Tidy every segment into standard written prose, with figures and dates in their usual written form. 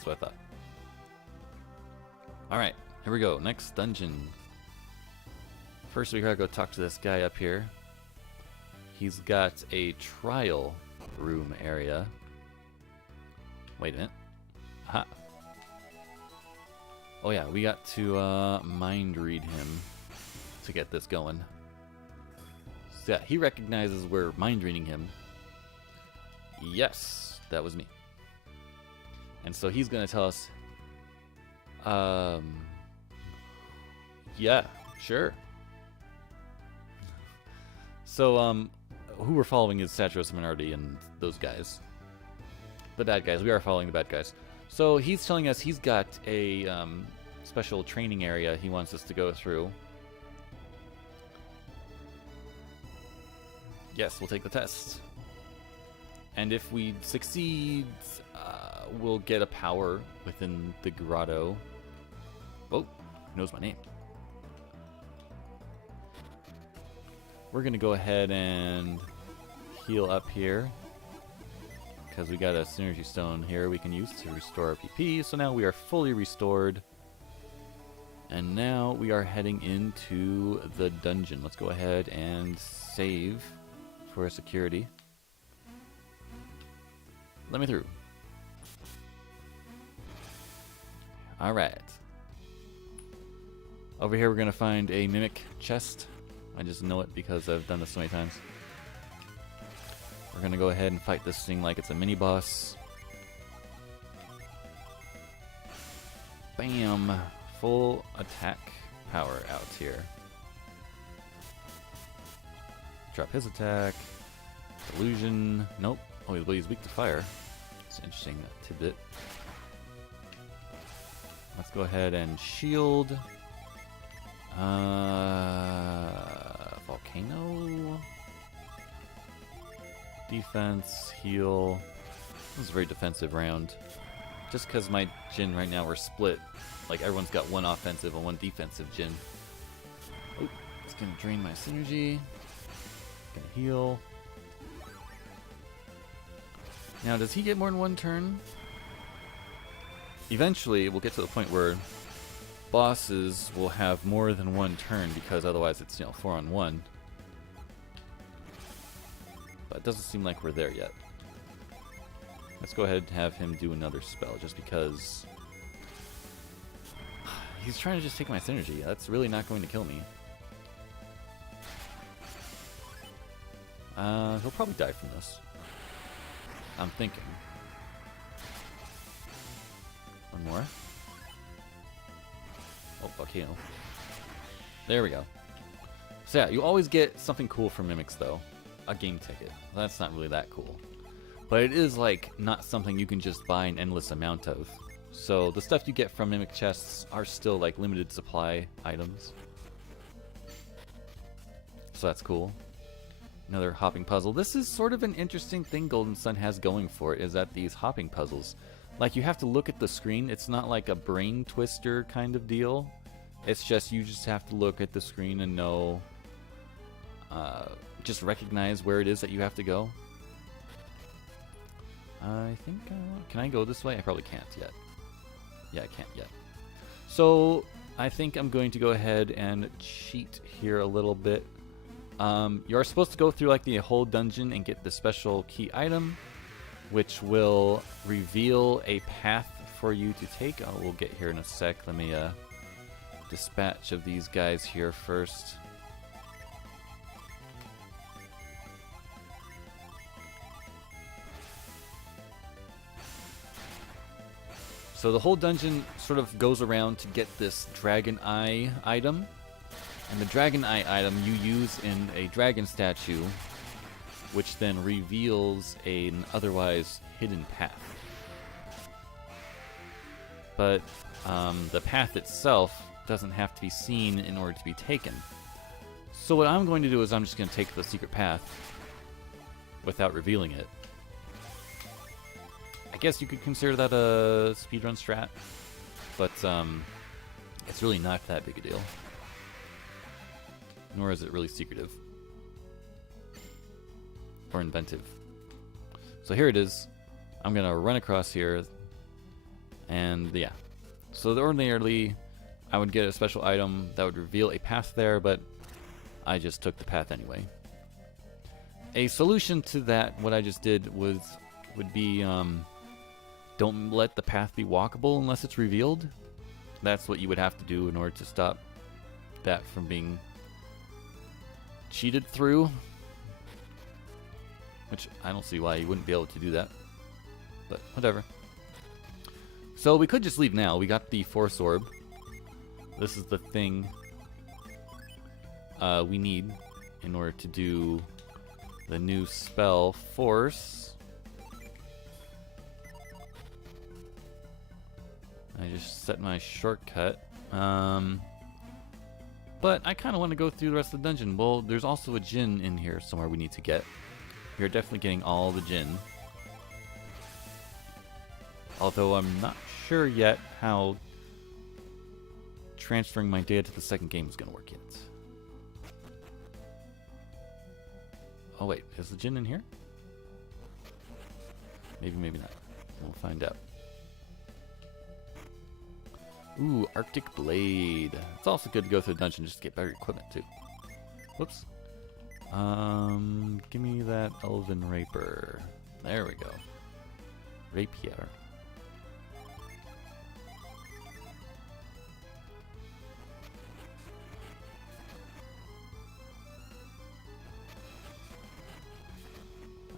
That's what I thought. Alright, here we go. Next dungeon. First we gotta go talk to this guy up here. He's got a trial room area. Wait a minute. Aha. Oh yeah, we got to mind read him to get this going. So yeah, he recognizes we're mind reading him. Yes, that was me. And so he's gonna tell us, yeah, sure. So, who we're following is Force Psynergy and those guys. The bad guys. We are following the bad guys. So he's telling us he's got a special training area he wants us to go through. Yes, we'll take the test. And if we succeed, we'll get a power within the grotto. Oh, he knows my name. We're going to go ahead and heal up here, because we got a synergy stone here we can use to restore our PP. So now we are fully restored. And now we are heading into the dungeon. Let's go ahead and save for security. Let me through. Alright. Over here we're going to find a mimic chest. I just know it because I've done this so many times. We're going to go ahead and fight this thing like it's a mini-boss. Bam! Full attack power out here. Drop his attack. Illusion. Nope. Oh, he's weak to fire. It's an interesting tidbit. Let's go ahead and shield. Volcano. Defense, heal. This is a very defensive round. Just because my Jinn right now are split. Like everyone's got one offensive and one defensive Jinn. Oh, it's gonna drain my synergy. Gonna heal. Now, does he get more than one turn? Eventually, we'll get to the point where bosses will have more than one turn, because otherwise it's, 4-on-1. But it doesn't seem like we're there yet. Let's go ahead and have him do another spell, just because he's trying to just take my synergy. That's really not going to kill me. He'll probably die from this. I'm thinking. One more. Oh, volcano. There we go. So yeah, you always get something cool from mimics, though. A game ticket. That's not really that cool. But it is, like, not something you can just buy an endless amount of. So the stuff you get from mimic chests are still, like, limited supply items. So that's cool. Another hopping puzzle. This is sort of an interesting thing Golden Sun has going for it, is that these hopping puzzles. Like, you have to look at the screen. It's not like a brain twister kind of deal. It's just, you just have to look at the screen and know, just recognize where it is that you have to go. I think, can I go this way? I probably can't yet. Yeah, I can't yet. So, I think I'm going to go ahead and cheat here a little bit. You are supposed to go through like the whole dungeon and get the special key item, which will reveal a path for you to take. We'll get here in a sec. Let me dispatch of these guys here first. So the whole dungeon sort of goes around to get this Dragon Eye item. And the Dragon Eye item you use in a dragon statue, which then reveals an otherwise hidden path. But the path itself doesn't have to be seen in order to be taken. So what I'm going to do is I'm just going to take the secret path without revealing it. I guess you could consider that a speedrun strat, but it's really not that big a deal. Nor is it really secretive or inventive. So here it is. I'm going to run across here, And yeah. So ordinarily, I would get a special item that would reveal a path there, but I just took the path anyway. A solution to that, what I just did, would be don't let the path be walkable unless it's revealed. That's what you would have to do in order to stop that from being cheated through. Which I don't see why you wouldn't be able to do that. But whatever. So we could just leave now. We got the Force Orb. This is the thing we need in order to do the new spell, Force. I just set my shortcut. But I kind of want to go through the rest of the dungeon. Well, there's also a jinn in here somewhere we need to get. We're definitely getting all the jinn. Although I'm not sure yet how transferring my data to the second game is going to work yet. Oh wait, is the jinn in here? Maybe, maybe not. We'll find out. Ooh, Arctic Blade. It's also good to go through the dungeon just to get better equipment too. Whoops. Give me that Elven Rapier. There we go. Rapier.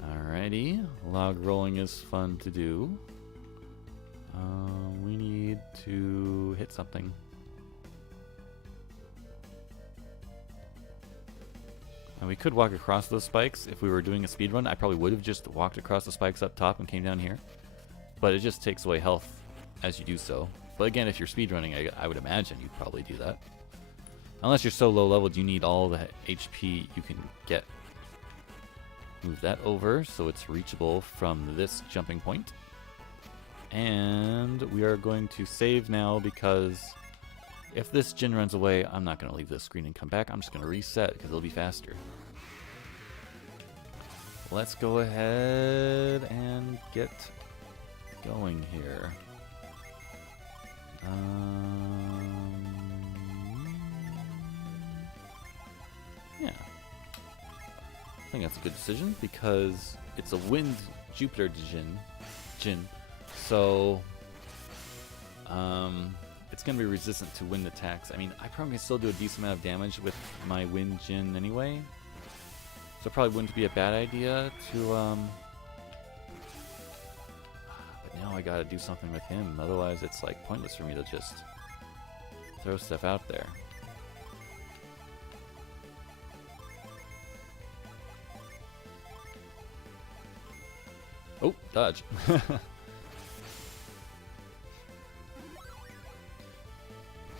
Alrighty. Log rolling is fun to do. We need to hit something. And we could walk across those spikes. If we were doing a speed run, I probably would have just walked across the spikes up top and came down here. But it just takes away health as you do so. But again, if you're speedrunning, I would imagine you'd probably do that. Unless you're so low leveled, you need all the HP you can get. Move that over so it's reachable from this jumping point. And we are going to save now because if this jinn runs away, I'm not going to leave this screen and come back. I'm just going to reset because it'll be faster. Let's go ahead and get going here. Yeah. I think that's a good decision because it's a wind Jupiter jinn. So, it's going to be resistant to wind attacks. I mean, I probably can still do a decent amount of damage with my wind jinn anyway. So it probably wouldn't be a bad idea to, but now I got to do something with him. Otherwise, it's like pointless for me to just throw stuff out there. Oh, dodge.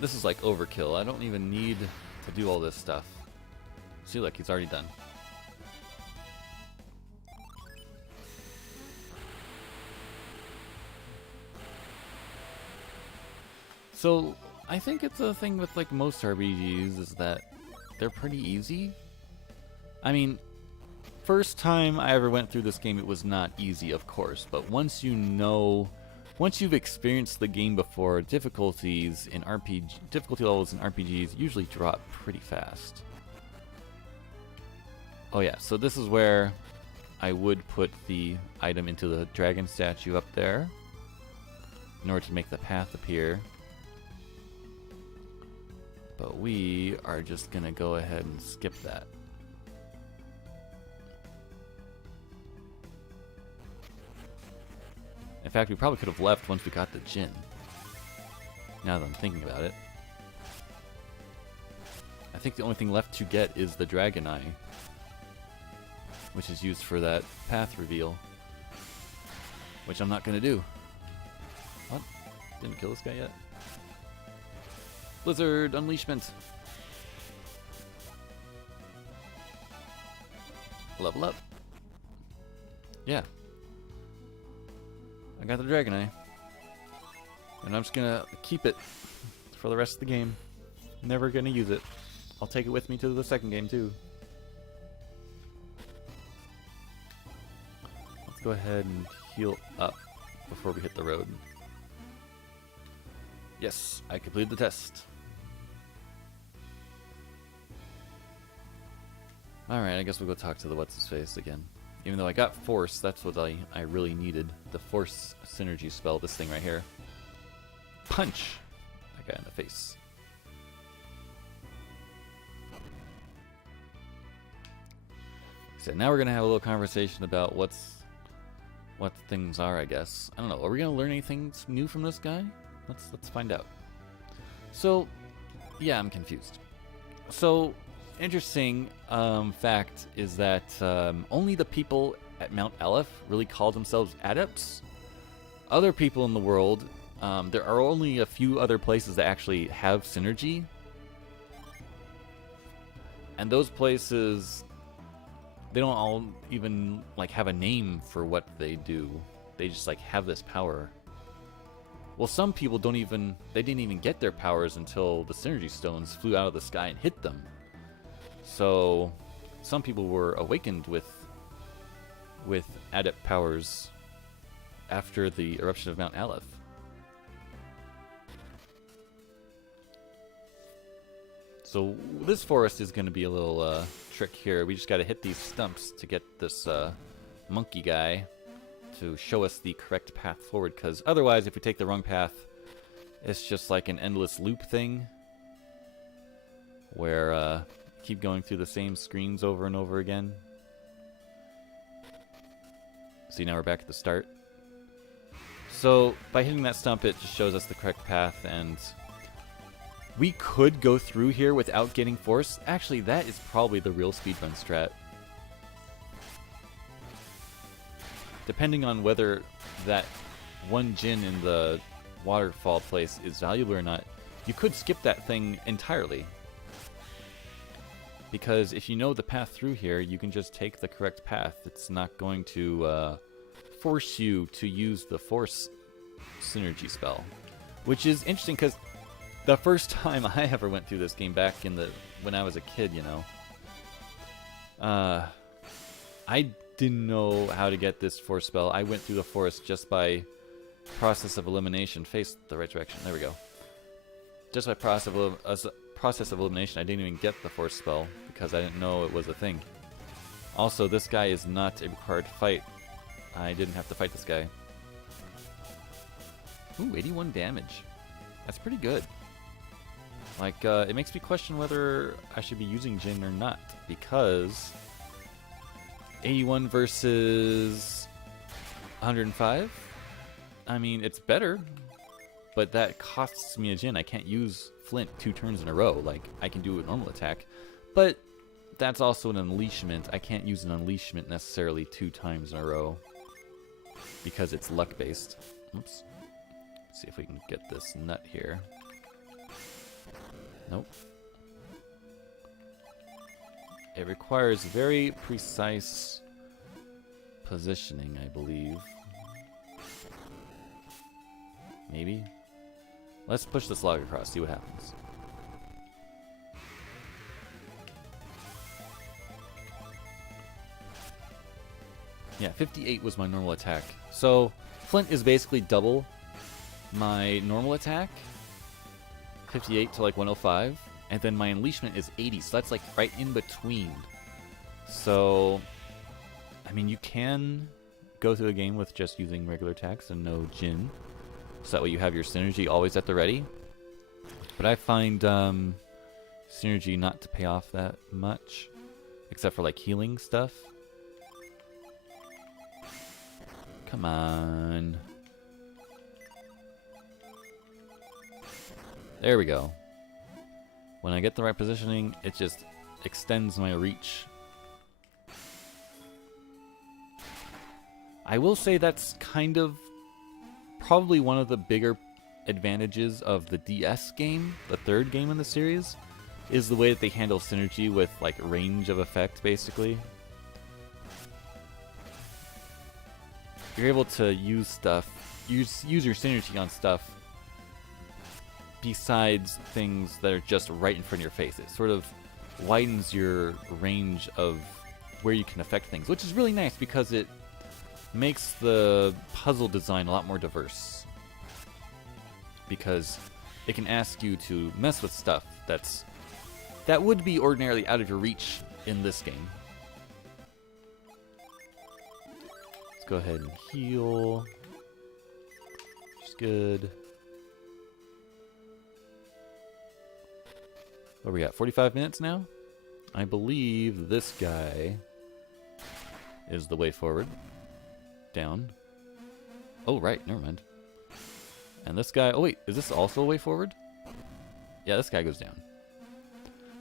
This is like overkill. I don't even need to do all this stuff. See, look, he's already done. So, I think it's a thing with like most RPGs is that they're pretty easy. I mean, first time I ever went through this game, it was not easy, of course, but once you've experienced the game before, difficulty levels in RPGs usually drop pretty fast. Oh yeah, so this is where I would put the item into the dragon statue up there in order to make the path appear. But we are just going to go ahead and skip that. In fact, we probably could have left once we got the jinn. Now that I'm thinking about it. I think the only thing left to get is the dragon eye, which is used for that path reveal, which I'm not going to do. What? Didn't kill this guy yet? Blizzard Unleashment. Level up. Yeah. I got the dragon eye. And I'm just gonna keep it for the rest of the game. Never gonna use it. I'll take it with me to the second game too. Let's go ahead and heal up before we hit the road. Yes, I completed the test. Alright, I guess we'll go talk to the what's-his-face again. Even though I got Force, that's what I really needed. The Force Psynergy spell, this thing right here. Punch! That guy in the face. So now we're going to have a little conversation about what things are, I guess. I don't know. Are we going to learn anything new from this guy? Let's find out. So, yeah, I'm confused. So, interesting fact is that only the people at Mount Aleph really call themselves adepts. Other people in the world, there are only a few other places that actually have synergy. And those places, they don't all even like have a name for what they do. They just like have this power. Well, some people didn't even get their powers until the synergy stones flew out of the sky and hit them. So some people were awakened with adept powers after the eruption of Mount Aleph. So this forest is going to be a little trick here. We just got to hit these stumps to get this monkey guy to show us the correct path forward, because otherwise if we take the wrong path, it's just like an endless loop thing where keep going through the same screens over and over again. See, now we're back at the start. So by hitting that stump, it just shows us the correct path, and we could go through here without getting Force. Actually, that is probably the real speedrun strat. Depending on whether that one jinn in the waterfall place is valuable or not, you could skip that thing entirely. Because if you know the path through here, you can just take the correct path. It's not going to force you to use the Force Synergy spell. Which is interesting, because the first time I ever went through this game back when I was a kid, you know, I didn't know how to get this Force spell. I went through the forest just by process of elimination. Face the right direction. There we go. Just by process of elimination, I didn't even get the Force spell because I didn't know it was a thing. Also, this guy is not a required fight. I didn't have to fight this guy. Ooh, 81 damage. That's pretty good. Like, it makes me question whether I should be using Jinn or not, because 81 versus 105? I mean, it's better, but that costs me a Jinn. I can't use Flint 2 turns in a row. Like, I can do a normal attack, but that's also an unleashment. I can't use an unleashment necessarily 2 times in a row because it's luck-based. Oops. Let's see if we can get this nut here. Nope. It requires very precise positioning, I believe. Maybe? Let's push this log across, see what happens. Yeah, 58 was my normal attack. So, Flint is basically double my normal attack. 58 to like 105. And then my unleashment is 80, so that's like right in between. So, I mean, you can go through the game with just using regular attacks and no Jinn. So that way you have your synergy always at the ready. But I find synergy not to pay off that much. Except for like healing stuff. Come on. There we go. When I get the right positioning, it just extends my reach. I will say that's kind of probably one of the bigger advantages of the DS game, the third game in the series, is the way that they handle synergy with like range of effect, basically. You're able to use stuff, use your synergy on stuff besides things that are just right in front of your face. It sort of widens your range of where you can affect things, which is really nice because it makes the puzzle design a lot more diverse. Because it can ask you to mess with stuff that would be ordinarily out of your reach in this game. Let's go ahead and heal. Which is good. What are we at? 45 minutes now? I believe this guy is the way forward. Down. Oh, right. Never mind. And this guy... Oh, wait. Is this also a way forward? Yeah, this guy goes down.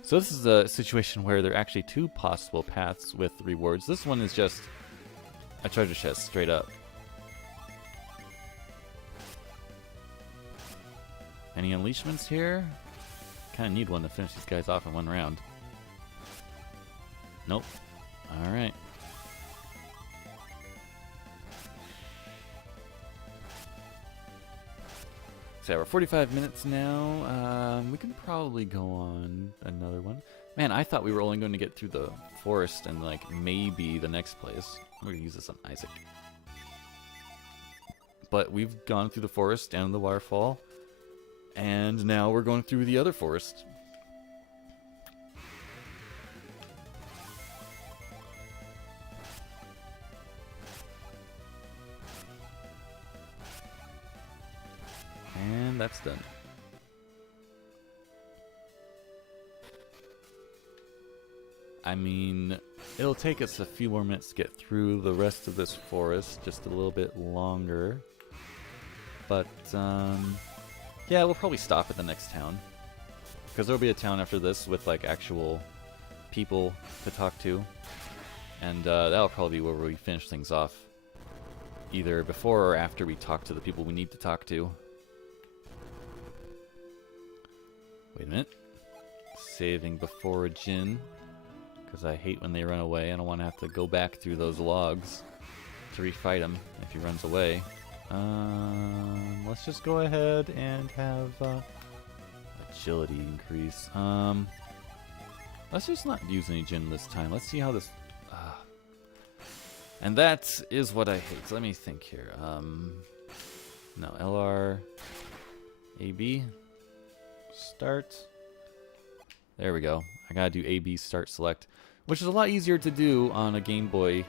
So this is a situation where there are actually two possible paths with rewards. This one is just a treasure chest, straight up. Any unleashments here? Kind of need one to finish these guys off in one round. Nope. Alright. So we're 45 minutes now. We can probably go on another one. Man, I thought we were only going to get through the forest and like maybe the next place. I'm going to use this on Isaac. But we've gone through the forest and the waterfall. And now we're going through the other forest. And that's done. I mean, it'll take us a few more minutes to get through the rest of this forest, just a little bit longer. But, yeah, we'll probably stop at the next town. Because there'll be a town after this with, like, actual people to talk to. And that'll probably be where we finish things off. Either before or after we talk to the people we need to talk to. Wait a minute. Saving before a jinn. Because I hate when they run away. I don't want to have to go back through those logs to refight him if he runs away. Let's just go ahead and have agility increase. Let's just not use any jinn this time. Let's see how this... And that is what I hate. So let me think here. No, LR... AB... Start. There we go. I gotta do AB start select, which is a lot easier to do on a Game Boy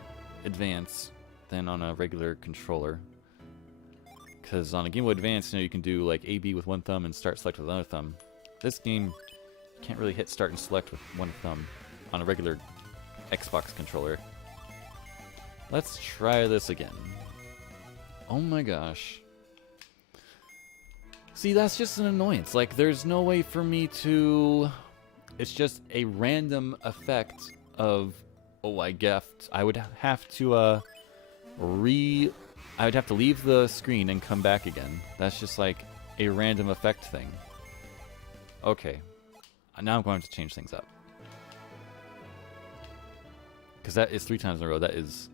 Advance than on a regular controller. Because on a Game Boy Advance, you know, you can do like AB with one thumb and start select with another thumb. This game, you can't really hit start and select with one thumb on a regular Xbox controller. Let's try this again. Oh my gosh. See, that's just an annoyance. Like, there's no way for me to... It's just a random effect of... Oh, I would have to, I would have to leave the screen and come back again. That's just like a random effect thing. Okay. Now I'm going to change things up. Because that is 3 times in a row. That is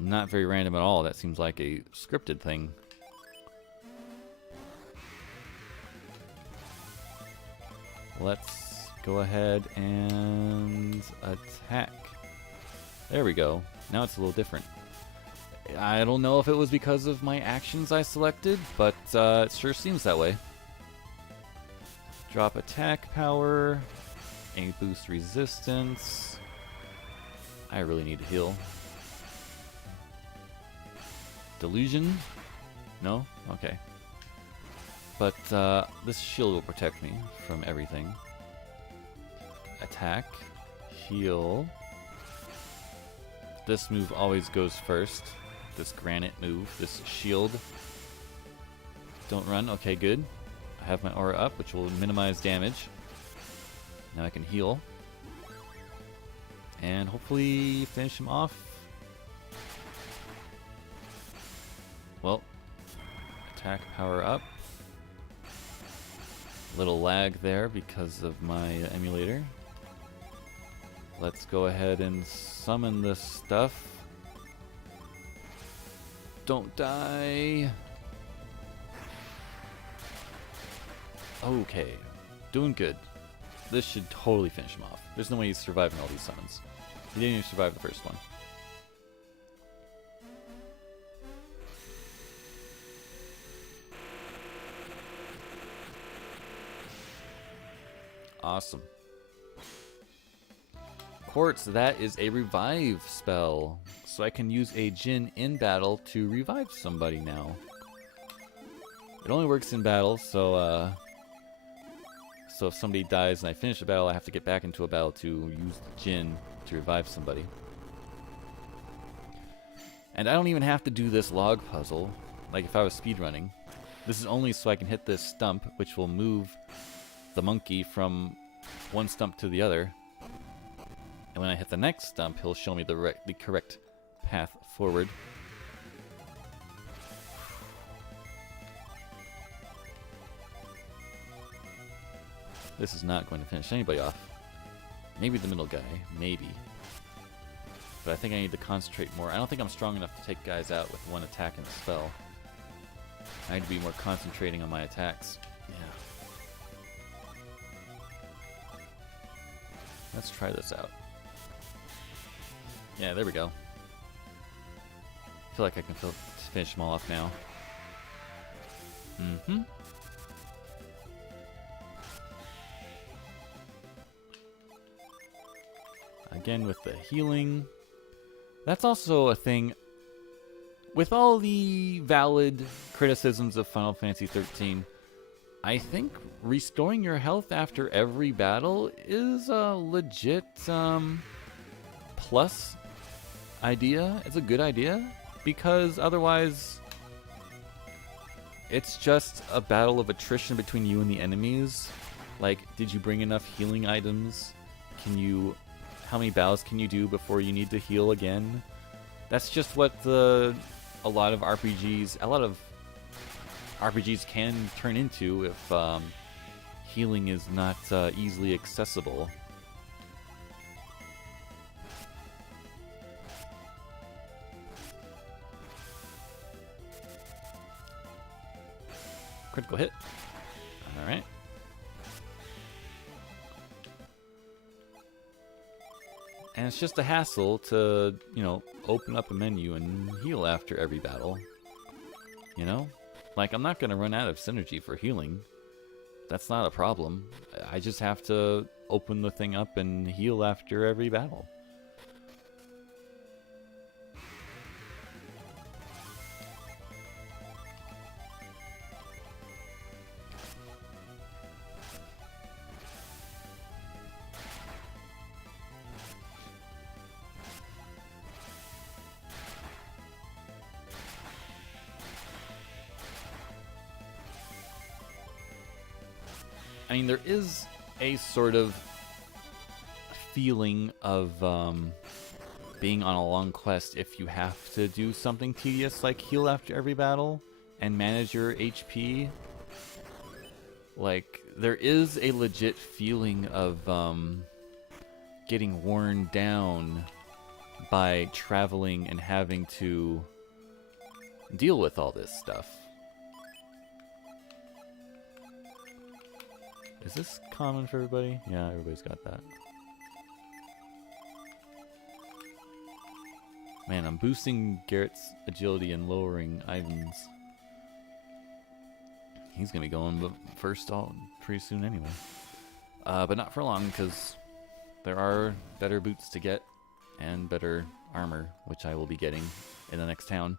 not very random at all. That seems like a scripted thing. Let's go ahead and attack. There we go. Now it's a little different. I don't know if it was because of my actions I selected, but it sure seems that way. Drop attack power. A boost resistance. I really need to heal. Delusion? No? Okay. But this shield will protect me from everything. Attack. Heal. This move always goes first. This granite move. This shield. Don't run. Okay, good. I have my aura up, which will minimize damage. Now I can heal. And hopefully finish him off. Well, attack power up. Little lag there because of my emulator. Let's go ahead and summon this stuff. Don't die. Okay, doing good. This should totally finish him off. There's no way he's surviving all these summons. He didn't even survive the first one. Awesome. Quartz, that is a revive spell. So I can use a jinn in battle to revive somebody now. It only works in battle, so if somebody dies and I finish the battle, I have to get back into a battle to use the jinn to revive somebody. And I don't even have to do this log puzzle, like if I was speedrunning. This is only so I can hit this stump, which will move the monkey from one stump to the other. And when I hit the next stump, he'll show me the correct path forward. This is not going to finish anybody off. Maybe the middle guy, maybe. But I think I need to concentrate more. I don't think I'm strong enough to take guys out with one attack and a spell. I need to be more concentrating on my attacks. Yeah. Let's try this out. Yeah, there we go. I feel like I can finish them all off now. Mm-hmm. Again with the healing. That's also a thing. With all the valid criticisms of Final Fantasy XIII, I think restoring your health after every battle is a legit plus idea. It's a good idea, because otherwise it's just a battle of attrition between you and the enemies. Like, did you bring enough healing items? How many battles can you do before you need to heal again? That's just what a lot of RPGs can turn into if healing is not easily accessible. Critical hit. Alright. And it's just a hassle to, open up a menu and heal after every battle. Like, I'm not going to run out of synergy for healing. That's not a problem. I just have to open the thing up and heal after every battle. I mean, there is a sort of feeling of being on a long quest if you have to do something tedious like heal after every battle and manage your HP. Like, there is a legit feeling of getting worn down by traveling and having to deal with all this stuff. Is this common for everybody? Yeah, everybody's got that. Man, I'm boosting Garrett's agility and lowering Ivan's. He's gonna be going first pretty soon anyway. But not for long, because there are better boots to get and better armor, which I will be getting in the next town.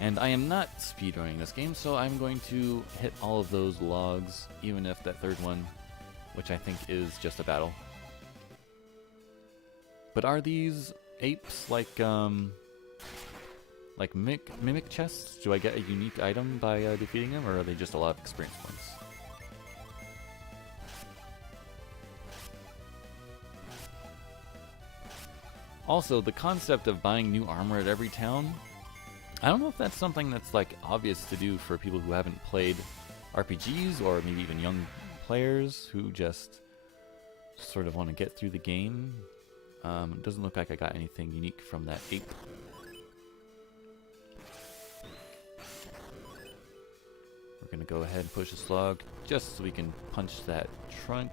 And I am not speedrunning this game, so I'm going to hit all of those logs, even if that third one, which I think is just a battle. But are these apes like mimic chests? Do I get a unique item by defeating them, or are they just a lot of experience points? Also, the concept of buying new armor at every town, I don't know if that's something that's like obvious to do for people who haven't played RPGs, or maybe even young players who just sort of want to get through the game. It doesn't look like I got anything unique from that ape. We're going to go ahead and push a slog just so we can punch that trunk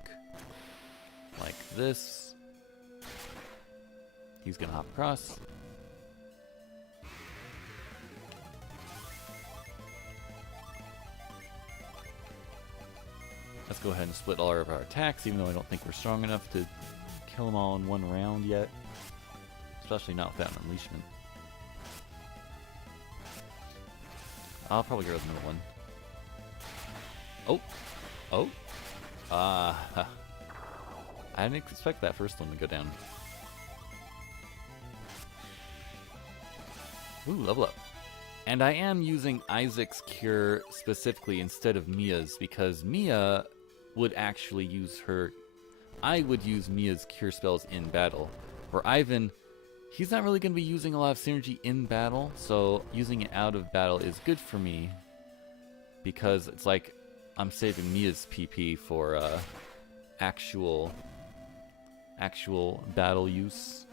like this. He's going to hop across. go ahead and split all of our attacks, even though I don't think we're strong enough to kill them all in one round yet. Especially not without an unleashment. I'll probably go with the middle one. Oh! Oh! Ah! I didn't expect that first one to go down. Ooh, level up. And I am using Isaac's cure specifically instead of Mia's, because Mia would actually use her... I would use Mia's cure spells in battle. Where Ivan, he's not really going to be using a lot of synergy in battle, so using it out of battle is good for me. Because it's like I'm saving Mia's PP for actual battle use.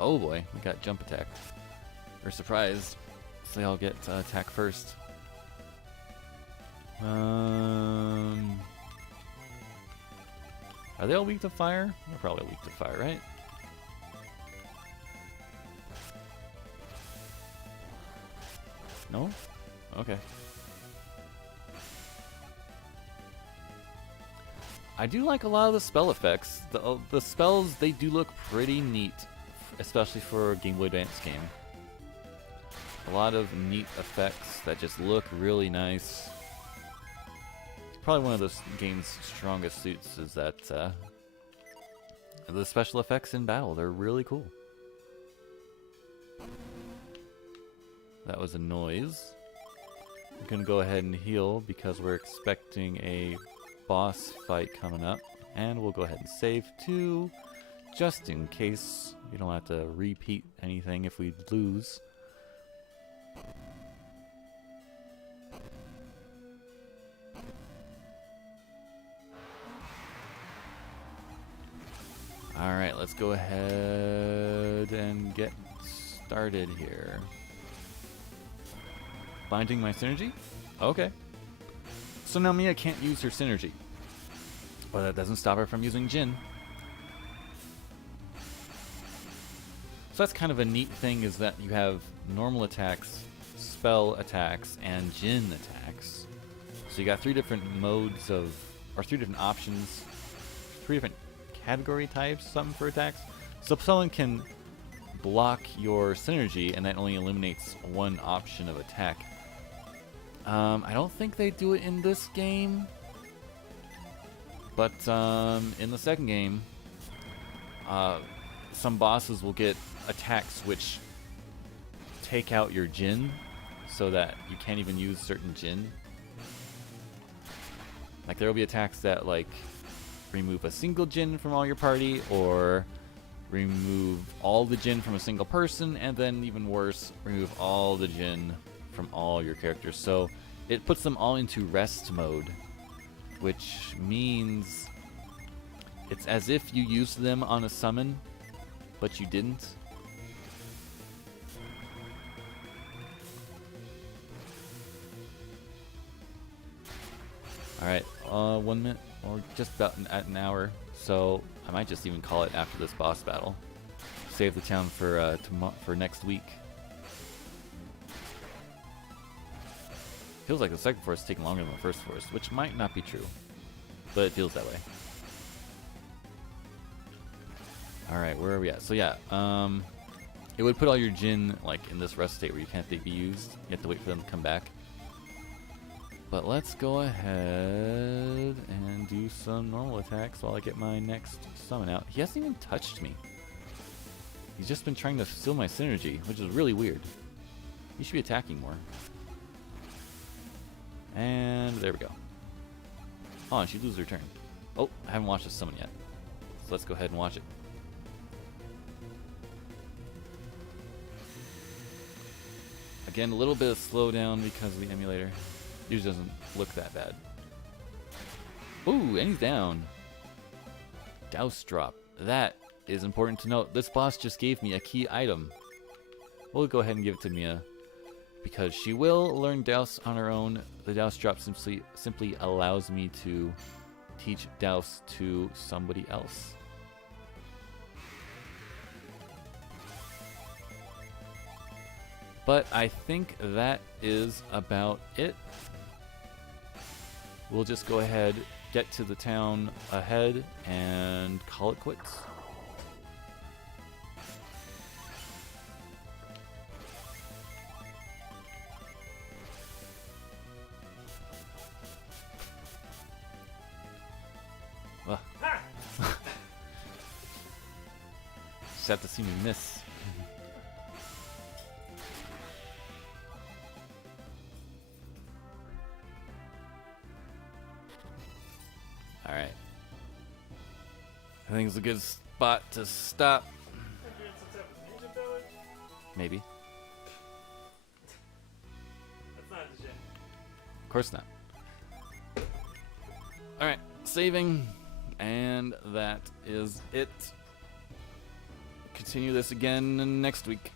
Oh boy, we got jump attack. We're surprised. So they all get attack first. Are they all weak to fire? They're probably weak to fire, right? No? Okay. I do like a lot of the spell effects. The spells, they do look pretty neat, especially for a Game Boy Advance game. A lot of neat effects that just look really nice. It's probably one of this game's strongest suits is that the special effects in battle, they're really cool. That was a noise. We're gonna go ahead and heal because we're expecting a boss fight coming up. And we'll go ahead and save too, just in case we don't have to repeat anything if we lose. Alright, let's go ahead and get started here. Binding my synergy? Okay. So now Mia can't use her synergy. But that doesn't stop her from using jinn. So that's kind of a neat thing, is that you have normal attacks, spell attacks, and jinn attacks. So you got three different modes of, or three different options, three different category types, something for attacks. So if someone can block your synergy and that only eliminates one option of attack. I don't think they do it in this game, but in the second game, some bosses will get attacks which take out your jinn, so that you can't even use certain jinn. Like there will be attacks that like remove a single jinn from all your party, or remove all the jinn from a single person, and then even worse, remove all the jinn from all your characters. So it puts them all into rest mode, which means it's as if you used them on a summon, but you didn't. Alright, 1 minute, or just about an hour, so I might just even call it after this boss battle. Save the town for next week. Feels like the second force is taking longer than the first force, which might not be true, but it feels that way. Alright, where are we at? So yeah, it would put all your jinn like in this rest state where you can't be used. You have to wait for them to come back. But let's go ahead and do some normal attacks while I get my next summon out. He hasn't even touched me. He's just been trying to steal my synergy, which is really weird. He should be attacking more. And there we go. Oh, and she loses her turn. Oh, I haven't watched this summon yet. So let's go ahead and watch it. Again, a little bit of slowdown because of the emulator. Usually doesn't look that bad. Ooh, and he's down. Douse drop. That is important to note. This boss just gave me a key item. We'll go ahead and give it to Mia, because she will learn Douse on her own. The Douse drop simply allows me to teach Douse to somebody else. But I think that is about it. We'll just go ahead, get to the town ahead, and call it quits. Well, just have to see me miss. Alright. I think it's a good spot to stop. Maybe. That's not the jinn. Of course not. Alright, saving. And that is it. Continue this again next week.